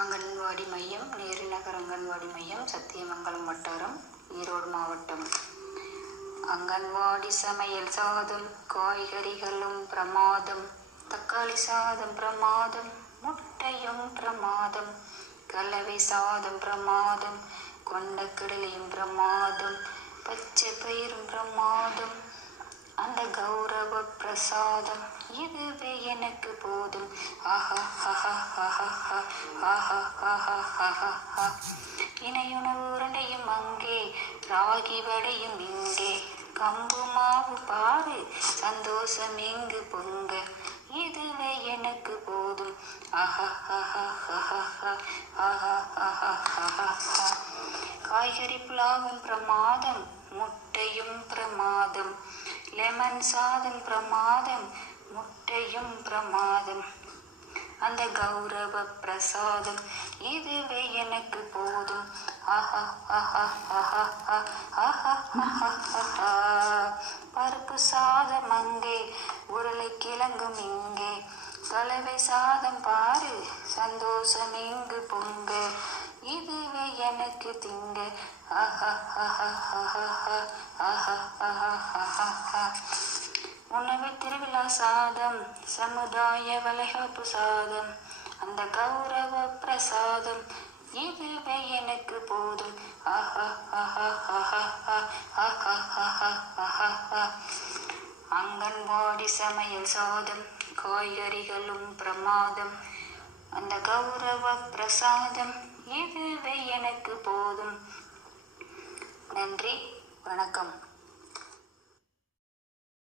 அங்கன்வாடி மையம் நேருநகர் அங்கன்வாடி மையம் சத்தியமங்கலம் வட்டாரம் ஈரோடு மாவட்டம். அங்கன்வாடி சமையல் சாதம் காய்கறிகளும் பிரமாதம், தக்காளி சாதம் பிரமாதம், முட்டையும் பிரமாதம், கலவை சாதம் பிரமாதம், கொண்டக்கடலையும் பிரமாதம், பச்சை பயிரும் பிரமாதம், அந்த கௌரவ பிரசாதம் இதுவே எனக்கு போதும். ஆஹா ஆஹா ஆஹா ஆஹா ஆஹா ஆஹா ஆஹா. இணையுணவு உருண்டையும் அங்கே, ராகி வடையும் இங்கே, கம்பு மாவு பாரு சந்தோஷம் எங்கு பொங்க, இதுவே எனக்கு போதும். ஆஹா ஆஹா ஆஹா ஆஹா ஆஹா ஆஹா. காய்கறி புலாவும் பிரமாதம், முட்டையும் பிரமாதம், லெமன் சாதம் பிரமாதம், முட்டையும் பிரமாதம், அந்த கௌரவ பிரசாதம் இதுவே எனக்கு போதும். ஆஹா ஆஹா ஆஹா ஆஹா ஆஹா. பருப்பு சாதம் அங்கே, உருளைக்கிழங்கும் இங்கே, கலவை சாதம் பாரு சந்தோஷம் இங்கு பொங்க, இதுவே எனக்கு திங்க. ஆஹா ஆஹா ஆஹா ஆஹா ஆஹா ஆஹா. உணவு திருவிழா சாதம், சமுதாய வளைகாப்பு சாதம், அந்த கௌரவ பிரசாதம் இதுவே எனக்கு போதும். ஆஹா ஆஹா ஆஹா ஆஹா ஆஹா ஆஹா. அங்கன்வாடி சமையல் சாதம் காய்கறிகளும் பிரமாதம், அந்த கௌரவ பிரசாதம் இதுவே எனக்கு போதும். நன்றி, வணக்கம்.